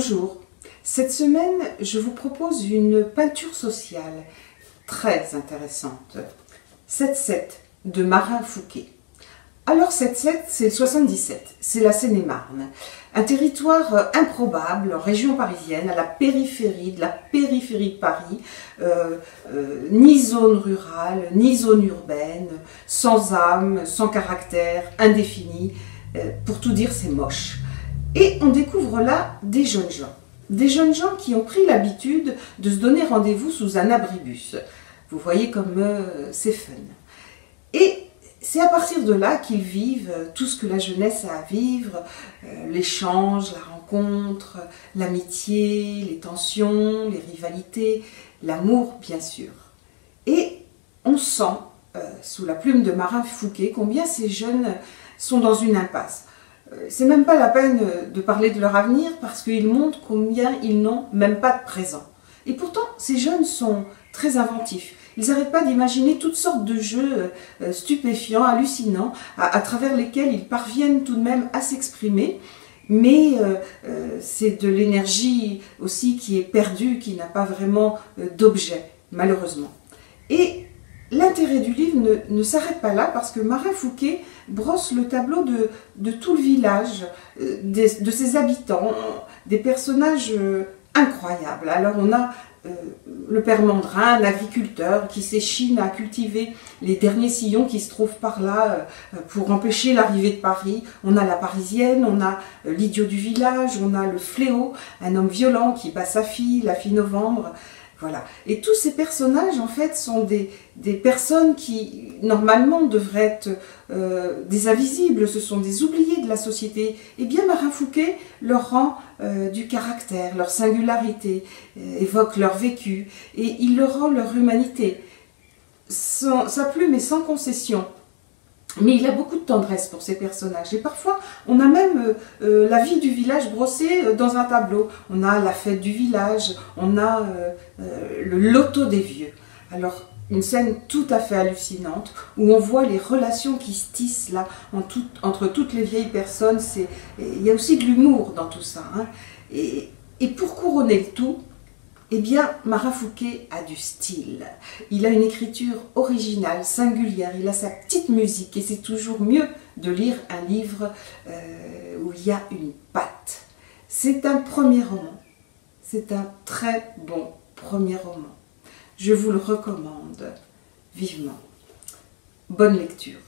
Bonjour, cette semaine je vous propose une peinture sociale très intéressante. 7-7 de Marin Fouquet. Alors 7-7 c'est le 77, c'est la Seine-et-Marne, un territoire improbable, région parisienne, à la périphérie de Paris, ni zone rurale, ni zone urbaine, sans âme, sans caractère, indéfini, pour tout dire c'est moche. Et on découvre là des jeunes gens qui ont pris l'habitude de se donner rendez-vous sous un abribus. Vous voyez comme c'est fun. Et c'est à partir de là qu'ils vivent tout ce que la jeunesse a à vivre, l'échange, la rencontre, l'amitié, les tensions, les rivalités, l'amour bien sûr. Et on sent, sous la plume de Marin Fouquet, combien ces jeunes sont dans une impasse. C'est même pas la peine de parler de leur avenir parce qu'ils montrent combien ils n'ont même pas de présent. Et pourtant, ces jeunes sont très inventifs. Ils n'arrêtent pas d'imaginer toutes sortes de jeux stupéfiants, hallucinants, à travers lesquels ils parviennent tout de même à s'exprimer. Mais c'est de l'énergie aussi qui est perdue, qui n'a pas vraiment d'objet, malheureusement. Et l'intérêt du livre ne s'arrête pas là parce que Marin Fouquet brosse le tableau de tout le village, de ses habitants, des personnages incroyables. Alors on a le père Mandrin, un agriculteur qui s'échine à cultiver les derniers sillons qui se trouvent par là pour empêcher l'arrivée de Paris. On a la Parisienne, on a l'idiot du village, on a le fléau, un homme violent qui bat sa fille, la fille Novembre. Voilà. Et tous ces personnages, en fait, sont des personnes qui, normalement, devraient être des invisibles, ce sont des oubliés de la société. Eh bien, Marin Fouquet leur rend du caractère, leur singularité, évoque leur vécu, et il leur rend leur humanité. Sa plume est sans concession. Mais il a beaucoup de tendresse pour ces personnages. Et parfois, on a même la vie du village brossée dans un tableau. On a la fête du village, on a le loto des vieux. Alors, une scène tout à fait hallucinante, où on voit les relations qui se tissent là, entre toutes les vieilles personnes. Il y a aussi de l'humour dans tout ça. Hein. Et pour couronner le tout, eh bien, Marin Fouquet a du style. Il a une écriture originale, singulière, il a sa petite musique et c'est toujours mieux de lire un livre où il y a une patte. C'est un premier roman, c'est un très bon premier roman. Je vous le recommande vivement. Bonne lecture.